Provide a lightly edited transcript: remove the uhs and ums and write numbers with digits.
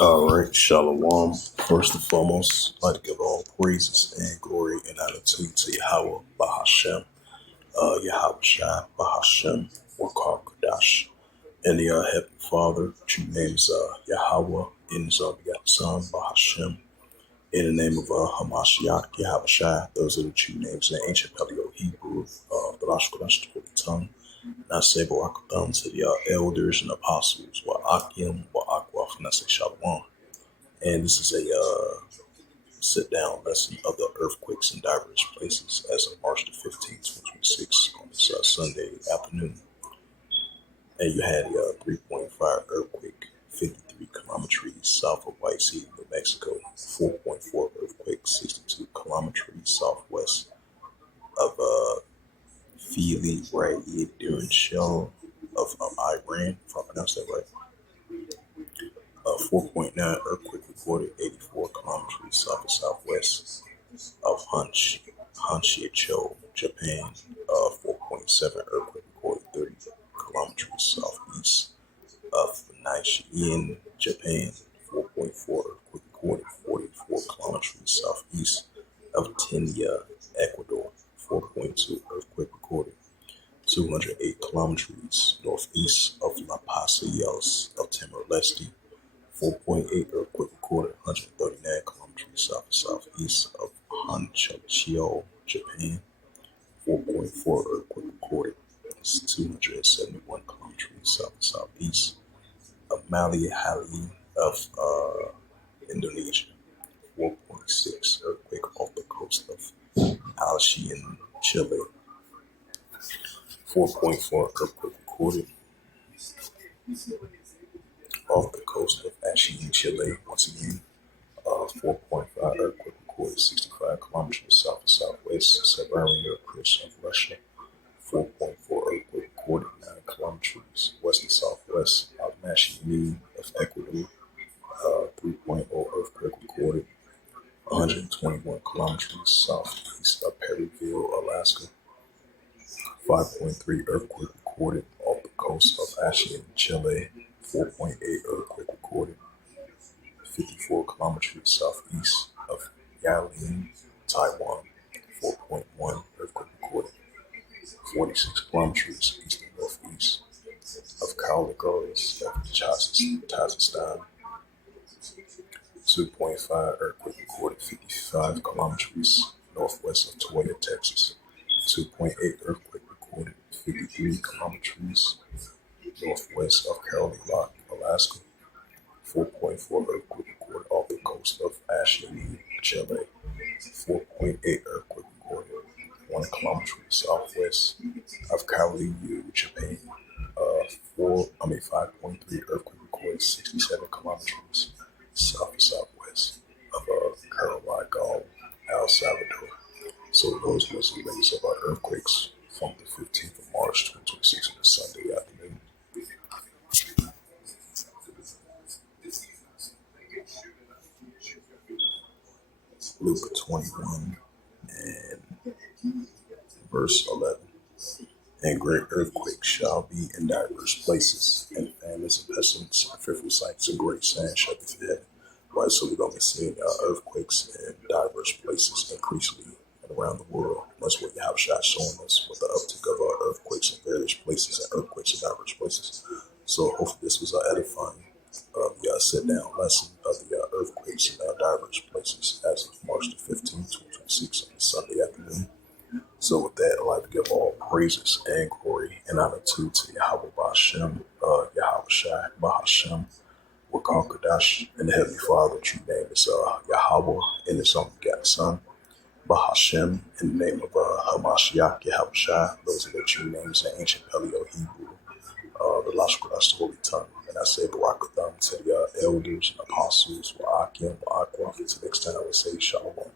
All right, Shalom. First and foremost, I'd like to give all praises and glory and honor to Yahweh Bahashem, Yahweh Shai Bahashem, Wakar Kadash, and the Heavenly Father. True name is Yahweh, in His begotten Son Bahashem, in the name of Hamashiach Yahweh Shai. Those are the true names in the ancient Paleo Hebrew, the Rosh Kodesh, the Holy Tongue. And I say Barakatham to the elders and apostles, Wa'akim, Wa'akwaf, and I say Shalom. And this is a sit down lesson of the earthquakes in diverse places as of March the 15th, 2026, on this Sunday afternoon. And you had a 3.5 earthquake, 53 kilometers south of White City, New Mexico, 4.4 earthquake, 62 kilometers southwest of Fili Raid during shell of Iran, if I pronounced that right. 4.9 earthquake recorded 84 kilometers south of southwest of Honshicho, Japan. 4.7 earthquake recorded 30 kilometers southeast of Naishin, Japan. 4.4 earthquake recorded 44 kilometers southeast of Tenia, Ecuador. 4.2 earthquake recorded 208 kilometers northeast of La Paz of Timor-Leste. 4.8 earthquake recorded 139 kilometers south southeast of Honshu, Japan. 4.4 earthquake recorded 271 kilometers south southeast of Malihali of Indonesia. 4.6 earthquake off the coast of Alshi in Chile. 4.4 earthquake recorded off the coast of Ashi in Chile once again. 4.5 earthquake recorded 65 kilometers south and southwest Siberian coast of Russia. 4.4 earthquake recorded 9 kilometers west and southwest of Mashini of Ecuador. 3.0 earthquake recorded 121 kilometers southeast of Perryville, Alaska. 5.3 earthquake recorded off the coast of Ashen, Chile. 4.8 earthquake recorded 54 kilometers southeast of Yalin, Taiwan. 4.1 earthquake recorded 46 kilometers east and northeast of Kauligoris, Kazakhstan. 2.5 earthquake recorded 55 kilometers northwest of Toyota, Texas. 2.8 earthquake recorded 53 kilometers northwest of Caroli Rock, Alaska. 4.4 earthquake recorded off the coast of Ashley, Chile. 4.8 earthquake recorded 1 kilometer southwest of Kaliu, Japan. 5.3 earthquake recorded 67 kilometers south and southwest of Carolina, El Salvador. So those was the latest of our earthquakes from the 15th of March 2026 on a Sunday afternoon. Luke 21 and verse 11. And great earthquakes shall be in diverse places, and famines and pestilence, and fearful sights and great sand shall be fed. Right, so we're going to be seeing earthquakes in diverse places increasingly around the world. That's what Yahweh Shai showing us with the uptick of earthquakes in various places and earthquakes in diverse places. So hopefully this was edifying sit-down lesson of the earthquakes in diverse places as of March the 15th, 2026 on a Sunday afternoon. So with that, I'd like to give all praises and glory and honor to Yahweh Bahashem, Yahweh Shai Bahashem, Wakar Kadash, and the Heavenly Father. True name is Yahweh in His own begotten Son, Bahashem, in the name of Hamashiach Yahweh Shai. Those are the true names in ancient Paleo Hebrew, the Rosh Kodesh, the Holy Tongue. And I say Barakatham to the elders and apostles, Wa'akim, Wa'akwaf. To the extent I would say Shalom.